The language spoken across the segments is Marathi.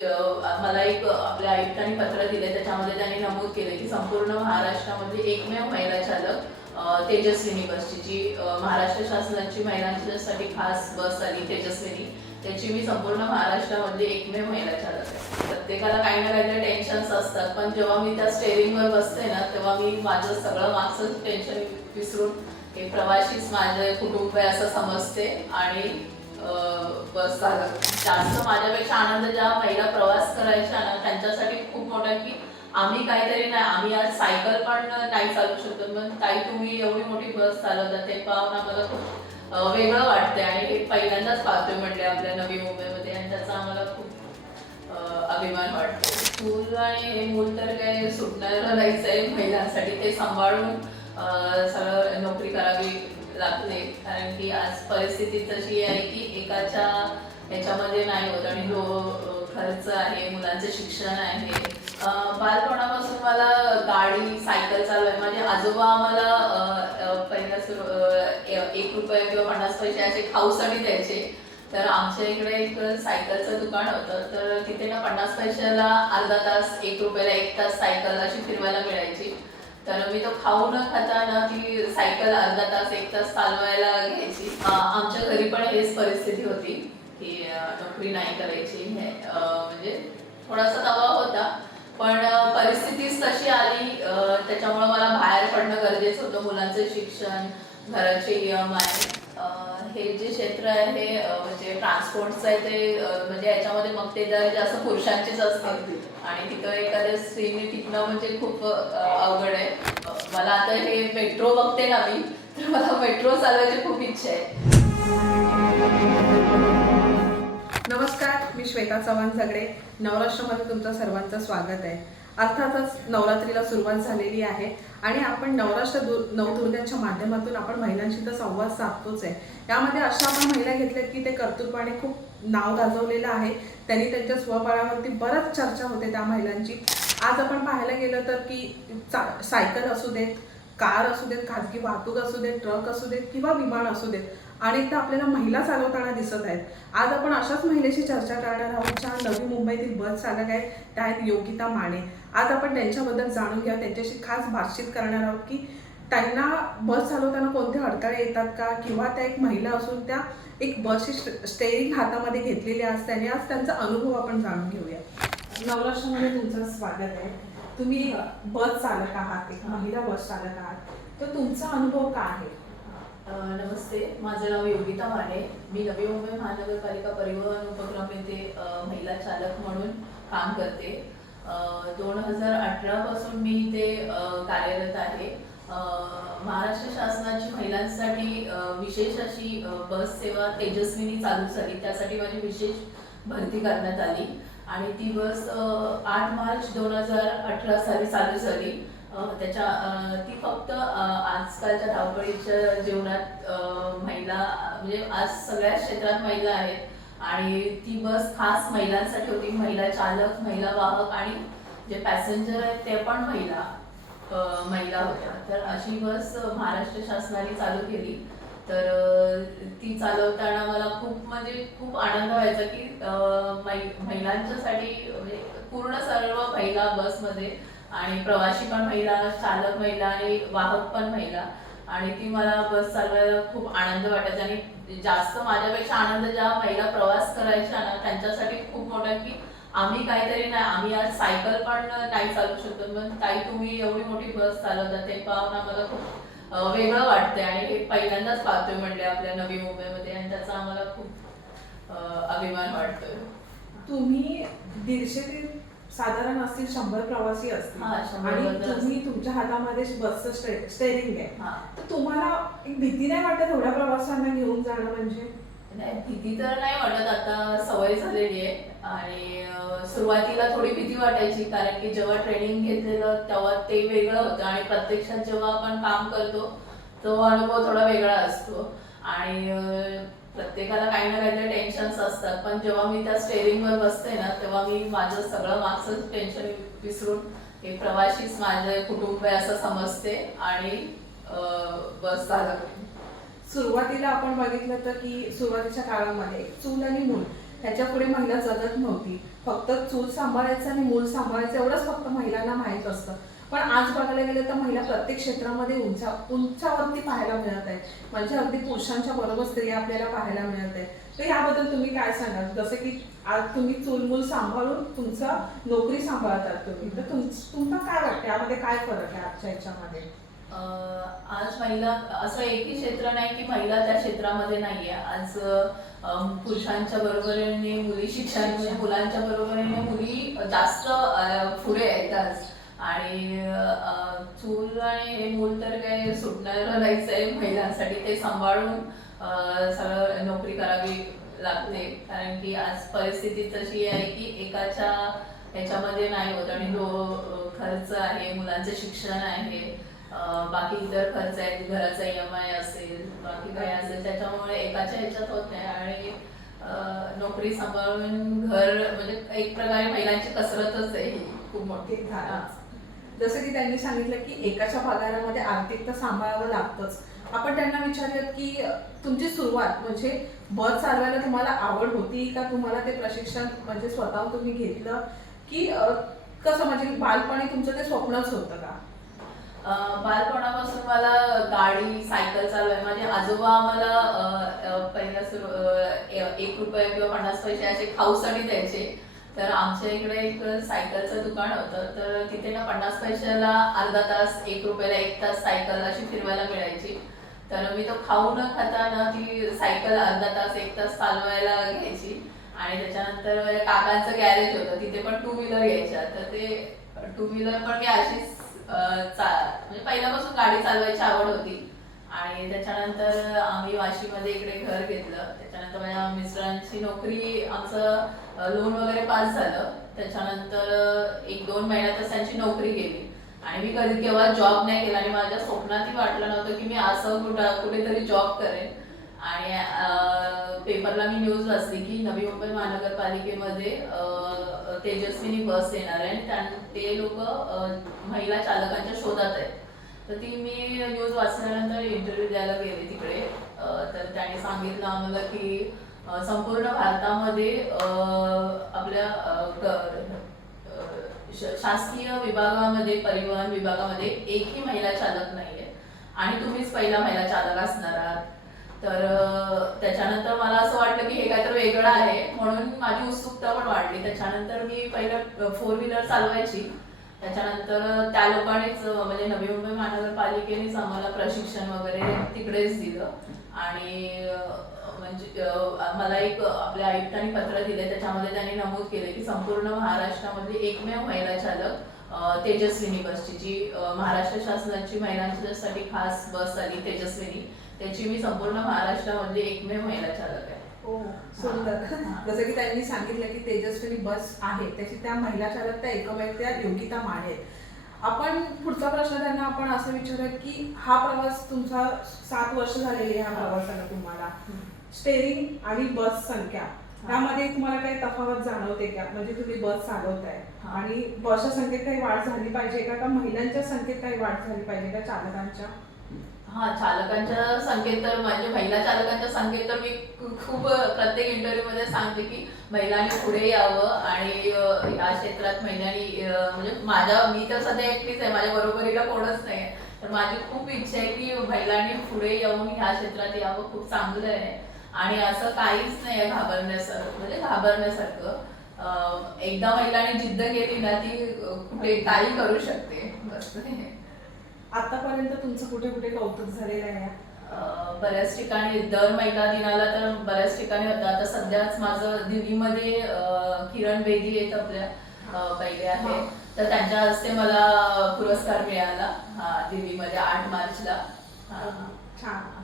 मला एक आपल्या आयुक्तांनी पत्र दिले त्याच्यामध्ये त्यांनी नमूद केले की संपूर्ण महाराष्ट्रामध्ये एकमेव महिला चालक तेजस्विनी बसची जी महाराष्ट्र शासनाची महिलांच्यासाठी खास बस आली तेजस्विनी. त्याची मी संपूर्ण महाराष्ट्रामध्ये एकमेव महिला चालक आहे. प्रत्येकाला काही ना काहीतरी टेन्शन्स असतात पण जेव्हा मी त्या स्टेअरिंगवर बसते ना तेव्हा मी माझं सगळं मागचं टेन्शन विसरून हे प्रवाशीच माझे कुटुंब आहे असं समजते आणि बस जास्त माझ्यापेक्षा आनंद ज्या पहिला प्रवास करायच्या ना त्यांच्यासाठी खूप मोठा की आम्ही काहीतरी नाही आम्ही आज सायकल पण नाही चालू शकतो. पण ताई तुम्ही एवढी मोठी बस चालवता ते पाहून आम्हाला खूप वेगळं वाटतंय. आणि हे पहिल्यांदाच पाहतोय म्हटले आपल्या नवी मुंबईमध्ये आणि त्याचा आम्हाला खूप अभिमान वाटतो चूल आणि हे मूल तर काही सुटणार नाहीच आहे महिलांसाठी ते सांभाळून सगळं नोकरी करावी लागते कारण की आज परिस्थिती तशी आहे की एकाच्या ह्याच्यामध्ये नाही होत आणि जो खर्च आहे मुलांचं शिक्षण आहे. बालपणापासून मला गाडी सायकल चालवाय माझे आजोबा आम्हाला पन्नास एक रुपये किंवा पन्नास पैसे असे खाऊसाठी द्यायचे. तर आमच्या इकडे एक सायकलचं दुकान होतं. तर तिथे ना पन्नास पैशाला अर्धा तास एक रुपयाला एक तास सायकल अशी फिरवायला मिळायची. तर मी तो खाऊ न खाता ना ती सायकल अर्धा तास एक तास चालवायला घ्यायची. आमच्या घरी पण हेच परिस्थिती होती की नोकरी नाही करायची. हे म्हणजे थोडासा दबाव होता. पण परिस्थितीच तशी आली त्याच्यामुळं मला बाहेर पडणं गरजेचं होतं. मुलांचं शिक्षण घराचे नियम आहे हे जे क्षेत्र आहे म्हणजे ट्रान्सपोर्टचं आहे ते म्हणजे याच्यामध्ये मग ते जर जास्त पुरुषांचेच असते आणि तिथं एखाद्या स्त्रीने टिकणं म्हणजे खूप अवघड आहे. मला आता हे मेट्रो बघते ना मी तर मला मेट्रो चालवायची खूप इच्छा आहे. नमस्कार मी श्वेता चव्हाण झगडे. नवराष्ट्रामध्ये तुमचं सर्वांचं स्वागत आहे. अर्थातच नवरात्रीला सुरुवात झालेली आहे. आणि आपण नवराष्ट्र दु नवदुर्गाच्या माध्यमातून आपण महिलांशी तर संवाद साधतोच आहे. यामध्ये अशा आपण महिला घेतल्यात की ते कर्तृत्वाने खूप नाव गाजवलेलं आहे. त्यांनी त्यांच्या स्वबळावरती बरंच चर्चा होते त्या महिलांची. आज आपण पाहायला गेलं तर की चा सायकल असू देत कार असू देत खाजगी वाहतूक असू देत ट्रक असू देत किंवा विमान असू देत अनेकदा आपल्याला महिला चालवताना दिसत आहेत. आज आपण अशाच महिलेशी चर्चा करणार आहोत ज्या नवी मुंबईतील बस चालक आहेत त्या आहेत योगिता माने. आज आपण त्यांच्याबद्दल जाणून घ्या त्यांच्याशी खास बातचीत करणार आहोत की त्यांना बस चालवताना कोणते अडथळे येतात का? किंवा त्या एक महिला असून त्या एक बसची स्टेअरिंग हातामध्ये घेतलेली असते आणि आज त्यांचा अनुभव आपण जाणून घेऊया. नवराष्ट्रामध्ये तुमचं स्वागत आहे. तुम्ही बस चालक आहात एक महिला बस चालक आहात. तर तुमचा अनुभव काय आहे? नमस्ते. माझं नाव योगिता माने. मी नवी मुंबई महानगरपालिका परिवहन उपक्रम येथे महिला चालक म्हणून काम करते. दोन हजार अठरापासून मी इथे कार्यरत आहे. महाराष्ट्र शासनाची महिलांसाठी विशेष अशी बस सेवा तेजस्विनी चालू झाली. त्यासाठी माझी विशेष भरती करण्यात आली. आणि ती बस आठ मार्च दोन हजार अठरा साली चालू झाली. त्याच्या ती फक्त आजकालच्या धावपळीच्या जीवनात महिला म्हणजे आज सगळ्या क्षेत्रात महिला आहेत. आणि ती बस खास महिलांसाठी होती. महिला चालक महिला वाहक आणि जे पॅसेंजर आहेत ते पण महिला महिला होत्या. तर अशी बस महाराष्ट्र शासनाने चालू केली. तर ती चालवताना मला खूप म्हणजे खूप आनंद व्हायचा की महिलांच्यासाठी म्हणजे पूर्ण सर्व महिला बसमध्ये आणि प्रवासी पण महिला चालक महिला आणि वाहक पण महिला. आणि ती मला बस चालवायला खूप आनंद वाटायचा आणि जास्त माझ्यापेक्षा आनंद ज्या महिला प्रवास करायच्या ना त्यांच्यासाठी खूप मोठा की आम्ही काहीतरी नाही आम्ही आज सायकल पण नाही चालू शकतो पण ताई तुम्ही एवढी मोठी बस चालवता ते पाहून आम्हाला खूप वेगळं वाटतंय. आणि हे पहिल्यांदाच पाहतोय म्हणले आपल्या नवी मुंबईमध्ये आणि त्याचा आम्हाला खूप अभिमान वाटतोय. तुम्ही दीडशे ते साधारण असतील शंभर प्रवासी असतील. आणि तुम्ही तुमच्या हातामध्ये बसचं स्टे- स्टेअरिंग आहे. हा. तर तुम्हाला एक भीती नाही वाटत एवढ्या प्रवाशांना घेऊन जाणं म्हणजे? नाही भीती तर नाही वाटत. आता सवय झालेली आहे. आणि सुरुवातीला थोडी भीती वाटायची. कारण की जेव्हा ट्रेनिंग घेतलेलं तेव्हा ते वेगळं होतं. आणि प्रत्यक्षात जेव्हा आपण काम करतो तो अनुभव थोडा वेगळा असतो. आणि प्रत्येकाला काही ना काहीतरी टेन्शन्स असतात. पण जेव्हा मी त्या स्टेअरिंगवर बसते ना तेव्हा मी माझं सगळं मागचं टेन्शन विसरून हे प्रवासीच माझे कुटुंब आहे असं समजते आणि बस झालं. सुरुवातीला आपण बघितलं तर की सुरुवातीच्या काळामध्ये चूल आणि मूल ह्याच्या पुढे महिला जगत नव्हती. फक्त चूल सांभाळायचं आणि मूल सांभाळायचं एवढंच फक्त महिलांना माहीत असतं. पण आज बघायला गेलं तर महिला प्रत्येक क्षेत्रामध्ये उंचा उंचावरती पाहायला मिळत आहे म्हणजे अगदी पुरुषांच्या बरोबर स्त्रिया आपल्याला पाहायला मिळत आहे तर याबद्दल तुम्ही काय सांगाल? जसं की आज तुम्ही चुलमुल सांभाळून तुमचा नोकरी सांभाळतात तुम्ही. तर तुम काय वाटतं? यामध्ये काय फरक आहे आजच्या याच्यामध्ये? आज महिला असं एकही क्षेत्र नाही की महिला त्या क्षेत्रामध्ये नाहीये. आज पुरुषांच्या बरोबरीने मुली शिक्षण मुलांच्या बरोबरीने मुली जास्त पुढे आहेत आज आणि चूल आणि हे मूल तर काही सुटणार नाहीच आहे महिलांसाठी. ते सांभाळून सगळं नोकरी करावी लागते. कारण की आज परिस्थिती तशी आहे की एकाच्या ह्याच्यामध्ये नाही होत आणि अं, खर्च आहे मुलांचं शिक्षण आहे बाकी इतर खर्च आहेत घराचा ई एम आय असेल बाकी काय असेल त्याच्यामुळे एकाच्या ह्याच्यात होत नाही. आणि नोकरी सांभाळून घर म्हणजे एक प्रकारे महिलांची कसरतच आहे ही. खूप मोठी ते. जसं की त्यांनी सांगितलं की एकाच्या पगारामध्ये आर्थिक तर सांभाळावं लागतंच. आपण त्यांना विचारूयात की तुमची सुरुवात म्हणजे बस चालवायला तुम्हाला आवड होती का? तुम्हाला ते प्रशिक्षण म्हणजे स्वतःहून तुम्ही घेतलं? की कसं म्हणजे बालपणी तुमचं ते स्वप्नच होतं का? बालपणापासून मला गाडी सायकल चालवाय माझे म्हणजे आजोबा आम्हाला अं, अं, एक रुपये किंवा पन्नास पैसे असे खाऊसाठी द्यायचे. तर आमच्या इकडे एक सायकलचं दुकान होतं. तर तिथे ना पन्नास पैशाला अर्धा तास एक रुपयाला एक तास सायकल अशी फिरवायला मिळायची. तर मी तो खाऊ न खाता ना ती सायकल अर्धा तास एक तास चालवायला घ्यायची. आणि त्याच्यानंतर काकांचं गॅरेज होतं. तिथे पण टू व्हीलर घ्यायच्या. तर ते टू व्हीलर पण मी अशीच म्हणजे पहिल्यापासून गाडी चालवायची आवड होती. आणि त्याच्यानंतर आम्ही वाशीमध्ये इकडे घर घेतलं. त्याच्यानंतर माझ्या मिस्टरांची नोकरी आमचं लोन वगैरे पास झालं. त्याच्यानंतर एक दोन महिन्यातच त्यांची नोकरी गेली. आणि मी कधी केव्हा जॉब नाही केला आणि माझ्या स्वप्नातही वाटलं नव्हतं की मी असं कुठं कुठेतरी जॉब करेन. आणि पेपरला मी न्यूज वाचली की नवी मुंबई महानगरपालिकेमध्ये तेजस्विनी बस येणार आहे आणि ते लोक महिला चालकांच्या शोधात आहेत. तर ती मी न्यूज वाचल्यानंतर इंटरव्ह्यू द्यायला गेले तिकडे. तर त्याने सांगितलं आम्हाला की संपूर्ण भारतामध्ये आपल्या शासकीय विभागामध्ये परिवहन विभागामध्ये एकही महिला चालक नाहीये. आणि तुम्हीच पहिला महिला चालक असणार आहात. तर त्याच्यानंतर मला असं वाटलं की हे काहीतरी वेगळं आहे. म्हणून माझी उत्सुकता पण वाढली. त्याच्यानंतर मी पहिलं फोर व्हीलर चालवायची. त्याच्यानंतर त्या लोकांनीच म्हणजे नवी मुंबई महानगरपालिकेनेच आम्हाला प्रशिक्षण वगैरे तिकडेच दिलं. आणि म्हणजे मला एक आपल्या आयुक्तांनी पत्र दिले त्याच्यामध्ये त्यांनी नमूद केले की संपूर्ण महाराष्ट्रामध्ये एकमेव महिला चालक तेजस्विनी बसची जी महाराष्ट्र शासनाची महिलांच्यासाठी खास बस आली तेजस्विनी. त्याची मी संपूर्ण महाराष्ट्रामधली एकमेव महिला चालक आहे. सुंदर. हा. जसं की त्यांनी सांगितलं की तेजस्विनी बस आहे. त्याची त्या महिला चालक त्या एकमेव त्या योगिता आहेत. आपण पुढचा प्रश्न त्यांना आपण असं विचारूयात की हा प्रवास तुमचा सात वर्ष झालेली आहे ह्या प्रवासाला तुम्हाला. स्टेरिंग आणि बस संख्या. त्यामध्ये तुम्हाला काही तफावत जाणवते का? म्हणजे तुम्ही बस चालवताय. आणि बसच्या संख्येत काही वाढ झाली पाहिजे का? का महिलांच्या संख्येत काही वाढ झाली पाहिजे का चालकांच्या? हा चालकांच्या संख्येत तर म्हणजे महिला चालकांच्या संख्येत तर मी खूप प्रत्येक इंटरव्ह्यू मध्ये सांगते की महिलांनी पुढे यावं आणि या क्षेत्रात महिलांनी म्हणजे माझ्या मी तर सध्या एकटीच आहे माझ्या बरोबरीला कोणच नाही तर माझी खूप इच्छा आहे की महिलांनी पुढे येऊन ह्या क्षेत्रात यावं खूप चांगलं आहे. आणि असं काहीच नाही आहे घाबरण्यासारखं म्हणजे घाबरण्यासारखं. एकदा महिलांनी जिद्द केली ना ती कुठे काही करू शकते. बस. आतापर्यंत तुमचं कुठे कुठे कौतुक झालेलं आहे? बऱ्याच ठिकाणी दर महिला दिनाला तर बऱ्याच ठिकाणी होतं. आता सध्याच माझं दिल्लीमध्ये किरण बेदी आहेत आपल्या पहिले आहे. तर त्यांच्या हस्ते मला पुरस्कार मिळाला हा दिल्लीमध्ये आठ मार्चला. छान.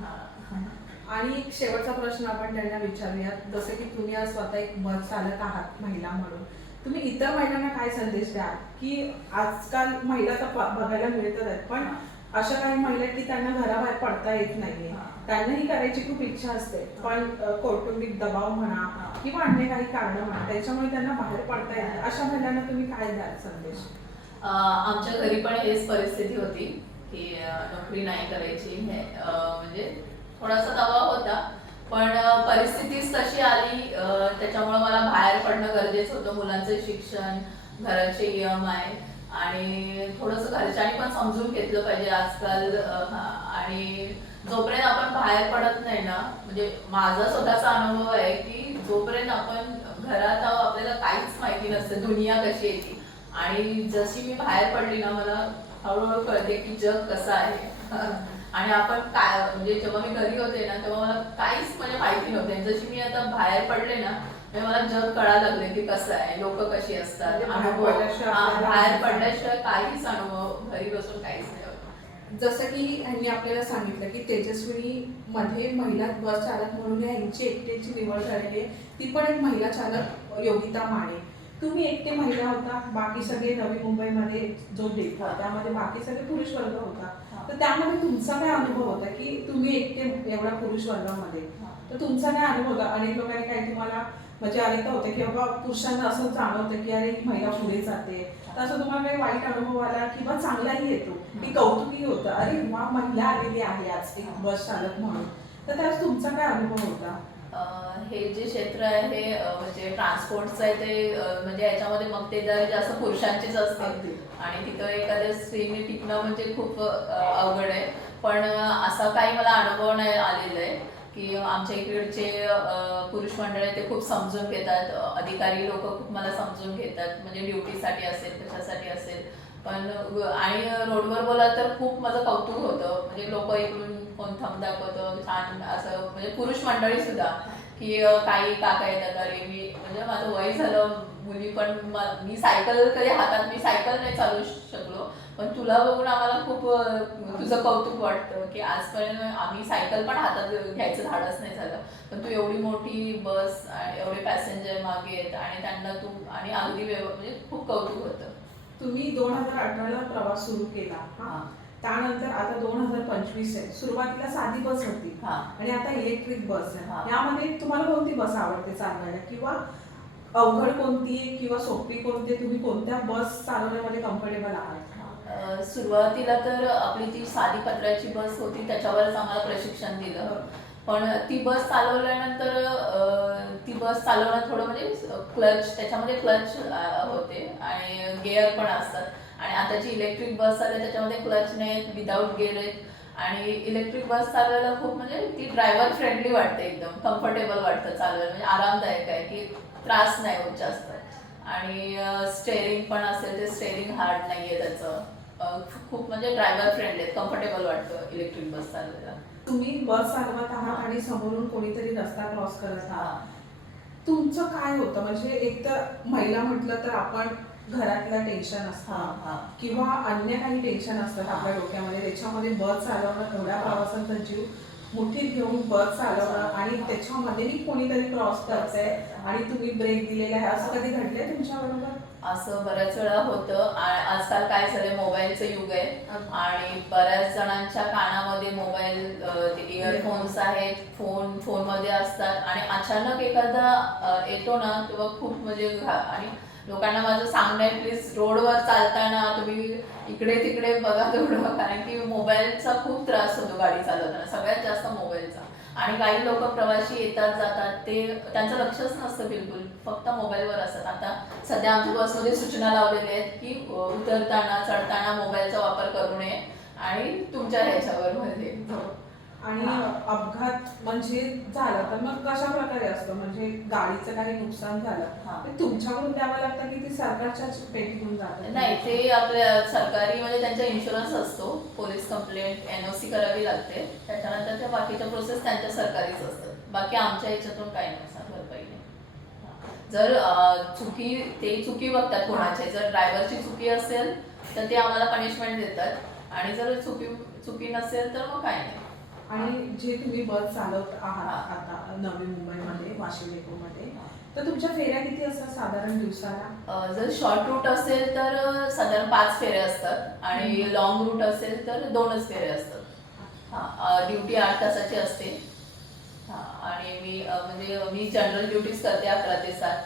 आणि एक शेवटचा प्रश्न आपण त्यांना विचारूयात. जसं की तुम्ही आज स्वतः एक बस चालक आहात महिला म्हणून. तुम्ही इतर महिलांना काय संदेश द्याल की आजकाल महिला तर बघायला मिळतात आहेत पण अशा काही महिला की त्यांना घराबाहेर पडता येत नाहीये हा. त्यांनाही करायची खूप इच्छा असते पण कौटुंबिक दबाव म्हणा. किंवा अन्य काही कारण म्हणा त्याच्यामुळे त्यांना बाहेर पडता येत नाही. अशा महिलांना तुम्ही काय द्याल संदेश आमच्या घरी पण हेच परिस्थिती होती की नोकरी नाही करायची म्हणजे थोडासा दबाव होता पण परिस्थितीच तशी आली त्याच्यामुळे मला बाहेर पडणं गरजेचं होतं. मुलांचं शिक्षण घराचे ई एम आय आणि थोडंसं घरच्यांनी पण समजून घेतलं पाहिजे आजकाल आणि जोपर्यंत आपण बाहेर पडत नाही ना म्हणजे माझा स्वतःचा अनुभव आहे की जोपर्यंत आपण घरात आहोत आपल्याला काहीच माहिती नसते दुनिया कशी आहे ती. आणि जशी मी बाहेर पडली ना मला हळूहळू कळते की जग कसं आहे. आणि आपण काय म्हणजे जेव्हा मी घरी होते ना तेव्हा मला काहीच म्हणजे माहिती नव्हते. जशी मी आता बाहेर पडले ना तेव्हा मला जग कळायला लागले की कसं आहे लोक कशी असतात म्हणजे बाहेर अनुभव. पडल्याशिवाय बाहेर काहीच अनुभव घरी बसून काहीच नाही. जसं की ह्यांनी आपल्याला सांगितलं की तेजस्विनी मध्ये महिला बस चालक म्हणून यांची एकट्याची निवड झालेली आहे. ती पण एक महिला चालक योगिता माने. तुम्ही एकटे महिला होता बाकी सगळे नवी मुंबईमध्ये जो होता त्यामध्ये बाकी सगळे पुरुष वर्ग होता. तर त्यामध्ये तुमचा काय अनुभव होता की तुम्ही एकटे एवढा पुरुष वर्गामध्ये? तर तुमचा काय अनुभव होता? अनेक लोकांनी काही तुम्हाला म्हणजे अनेकदा होते की बाबा पुरुषांना असं जाणवतं की अरे ही महिला पुढे जाते. तर असं तुम्हाला काही वाईट अनुभव आला किंवा चांगलाही येतो? की कौतुकी होतं? अरे वा महिला आलेली आहे आज एक बस चालक म्हणून. तर त्यात तुमचा काय अनुभव होता? हे जे क्षेत्र आहे म्हणजे ट्रान्सपोर्टचं आहे ते म्हणजे याच्यामध्ये मग ते जरा जास्त पुरुषांचीच असते. आणि तिथं एखाद्या स्त्रीने टिकणं म्हणजे खूप अवघड आहे. पण असा काही मला अनुभव नाही आलेला आहे की आमच्या इकडचे पुरुष मंडळ आहे ते खूप समजून घेतात. अधिकारी लोक खूप मला समजून घेतात. म्हणजे ड्युटीसाठी असेल कशासाठी असेल. पण आणि रोडवर बोला तर खूप माझं कौतुक होतं. म्हणजे लोक इकडून कोण थंब दाखवतं छान असं म्हणजे पुरुष मंडळी सुद्धा की काही काका येतात अरे मी म्हणजे माझं वय झालं मुली पण म- सायकल कधी हातात मी सायकल नाही चालू शकलो पण तुला बघून आम्हाला खूप तुझं कौतुक वाटतं की आजपर्यंत आम्ही सायकल पण हातात घ्यायचं धाडस नाही झालं पण तू एवढी मोठी बस आणि एवढे पॅसेंजर मागे आहेत आणि त्यांना तू आणि अगदी म्हणजे खूप कौतुक होतं. तुम्ही दोन हजार अठराला प्रवास सुरू केला हा. त्यानंतर आता दोन हजार पंचवीस आहे. सुरुवातीला साधी बस होती. हा. आणि आता इलेक्ट्रिक बस हा. आहे यामध्ये तुम्हाला कोणती बस आवडते चालवायला? किंवा अवघड कोणती आहे किंवा सोपी कोणती आहे? तुम्ही कोणत्या बस चालवण्यामध्ये कम्फर्टेबल आहात? सुरुवातीला तर आपली ती साधी पत्र्याची बस होती. त्याच्यावरच आम्हाला प्रशिक्षण दिलं. पण ती बस चालवल्यानंतर ती बस चालवणं थोडं म्हणजे क्लच त्याच्यामध्ये क्लच होते. आणि गेअर पण असतात. आणि आता जी इलेक्ट्रिक बस आली त्याच्यामध्ये क्लच नाहीत विदाऊट गेअर आहेत. आणि इलेक्ट्रिक बस चालवायला खूप म्हणजे ती ड्रायव्हर फ्रेंडली वाटते एकदम. कम्फर्टेबल वाटतं चालवायला. म्हणजे आरामदायक आहे की त्रास नाही होत जास्त. आणि स्टेअरिंग पण असेल ते स्टेअरिंग हार्ड नाही आहे त्याचं खूप म्हणजे ड्रायव्हर फ्रेंडली आहेत. कम्फर्टेबल वाटतं इलेक्ट्रिक बस चालवायला. तुम्ही बस चालवत आहात आणि समोरून कोणीतरी रस्ता क्रॉस करत. आहात. तुमचं काय होतं? म्हणजे एक तर महिला म्हटलं तर आपण घरातलं टेन्शन असतं. किंवा अन्य काही टेन्शन असतात आपल्या डोक्यामध्ये. त्याच्यामध्ये बस चालवणं एवढ्या प्रवासांचा जीव मुठीत घेऊन बस चालवणं आणि त्याच्यामध्येही कोणीतरी क्रॉस करतंय आणि तुम्ही ब्रेक दिलेला आहे. असं कधी घडलंय तुमच्या बरोबर? असं बऱ्याच वेळा होतं. आजकाल काय झालंय मोबाईलचं युग आहे. आणि बऱ्याच जणांच्या कानामध्ये मोबाईल इयरफोन्स आहेत फोन फोनमध्ये असतात. आणि अचानक एखादा येतो ना तेव्हा खूप म्हणजे आणि लोकांना माझं सांगणं आहे प्लीज रोडवर चालताना तुम्ही इकडे तिकडे बघा तेवढं कारण की मोबाईलचा खूप त्रास होतो गाडी चालवताना सगळ्यात जास्त मोबाईलचा. आणि काही लोक प्रवासी येतात जातात ते त्यांचं लक्षच नसतं बिलकुल फक्त मोबाईलवर असतात. आता सध्या आमच्या बसमध्ये सूचना लावलेल्या आहेत की उतरताना चढताना मोबाईलचा वापर करू नये आणि तुमच्या ह्याच्यावर म्हणजे आणि अपघात म्हणजे झाला तर मग कशा प्रकारे असतं? म्हणजे गाडीचं काही नुकसान झालं हा. तुमच्याकडून द्यावं लागतं की ते सरकारच्याच पेटीतून जातं नाही ते आपल्या सरकारी म्हणजे त्यांचा इन्शुरन्स असतो. पोलीस कंप्लेंट एनओसी करावी लागते. त्याच्यानंतर त्या बाकीच्या प्रोसेस त्यांच्या सरकारीच असतात. बाकी आमच्या याच्यातून काही नुकसान भरपाई नाही. जर चुकी ते चुकी बघतात कोणाचे. जर ड्रायव्हरची चुकी असेल तर ते आम्हाला पनिशमेंट देतात. आणि जर चुकी चुकी नसेल तर मग काही नाही. आणि जे तुम्ही बस चालवत आहात. आता नवी मुंबईमध्ये वाशिम डेपोमध्ये तर तुमच्या फेऱ्या किती असतात साधारण दिवसाला? जर शॉर्ट रूट असेल तर साधारण पाच फेरे असतात आणि लॉंग रूट असेल तर दोनच फेरे असतात. हा ड्युटी आठ तासाची असते. हा आणि मी म्हणजे मी जनरल ड्युटीज करते अकरा ते सात.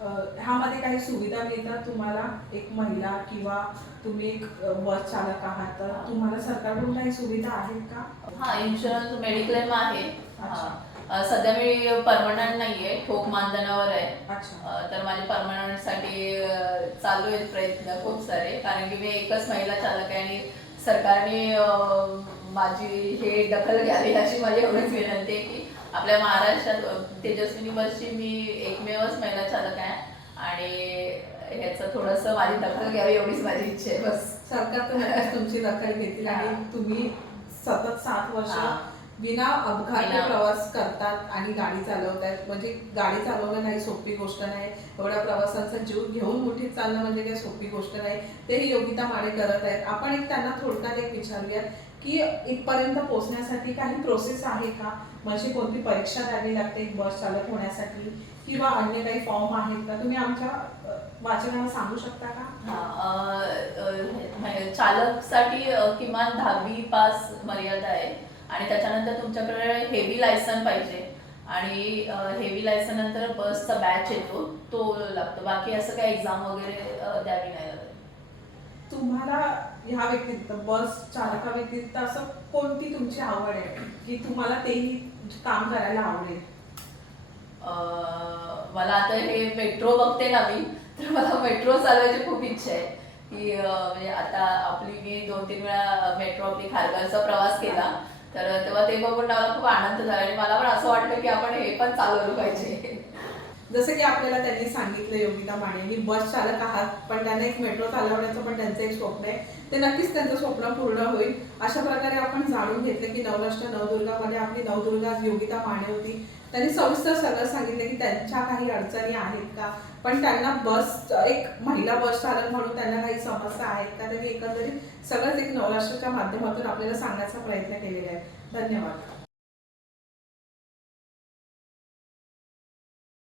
ह्यामध्ये काही सुविधा मिळतात तुम्हाला? एक महिला किंवा तुम्ही एक बस चालक आहात तर तुम्हाला सरकारकडून काही सुविधा आहेत का? हा इन्शुरन्स मेडिक्लेम आहे. हा. सध्या मी परमनंट नाहीये ठोक मानधनावर आहे. तर माझे परमनंटसाठी चालू आहेत प्रयत्न खूप सारे. कारण की मी एकच महिला चालक आहे आणि सरकारने माझी हे दखल घ्यावी अशी माझी एवढीच विनंती आहे की आपल्या महाराष्ट्रात तेजस्विनी बसची मी एकमेवच महिला चालक आहे. आणि ह्याचं थोडंसं माझी दखल घ्यावी एवढीच माझी इच्छा आहे बस. सरकार तर तुमची दखल घेतील आणि. तुम्ही सतत सात वर्ष. विना अपघाती प्रवास करतात आणि गाडी चालवतायत म्हणजे गाडी चालवणं नाही सोपी गोष्ट नाही. एवढ्या प्रवासांचा जीव घेऊन मुठीत चालणं म्हणजे काही सोपी गोष्ट नाही. तेही योगिता माने करत आहेत. आपण एक त्यांना थोडक्यात एक विचारूया. की इथपर्यंत पोहोचण्यासाठी काही प्रोसेस आहे का? म्हणजे कोणती परीक्षा द्यावी लागते एक बस चालक होण्यासाठी? किंवा अन्य काही फॉर्म आहेत का? तुम्ही आमच्या वाचनाला सांगू शकता का? चालकसाठी किमान दहावी पास मर्यादा आहे. आणि त्याच्यानंतर तुमच्याकडे हेवी लायसन पाहिजे. आणि हेवी लायसन नंतर बसचा बॅच येतो तो लागतो. बाकी असं काही एक्झाम वगैरे द्यावी नाही लागत. तुम्हाला ह्या व्यतिरिक्त बस चालका व्यतिरिक्त असं कोणती तुमची आवड आहे? की तुम्हाला तेही काम करायला आवडेल? मला आता हे मेट्रो बघते ना मी तर मला मेट्रो चालवायची खूप इच्छा आहे. की म्हणजे आता आपली मी दोन तीन वेळा मेट्रो आपली खारघरचा प्रवास केला तर तेव्हा ते बघून मला खूप आनंद झाला आणि मला पण असं वाटलं की आपण हे पण चालवलं पाहिजे. जसं की आपल्याला त्यांनी सांगितलं योगिता माने मी बस चालक आहात पण त्यांना एक मेट्रो चालवण्याचं पण त्यांचं एक स्वप्न आहे. ते नक्कीच त्यांचं स्वप्न पूर्ण होईल. अशा प्रकारे आपण जाणून घेतलं की नवराष्ट्र नवदुर्गामध्ये आपली नवदुर्गा योगिता माने होती. त्यांनी सविस्तर सगळं सांगितलं की त्यांच्या काही अडचणी आहेत का? पण त्यांना बस एक महिला बस चालक म्हणून त्यांना काही समस्या आहेत का? त्यांनी एकंदरीत सगळंच एक नवराष्ट्राच्या माध्यमातून आपल्याला सांगण्याचा प्रयत्न केलेला आहे. धन्यवाद.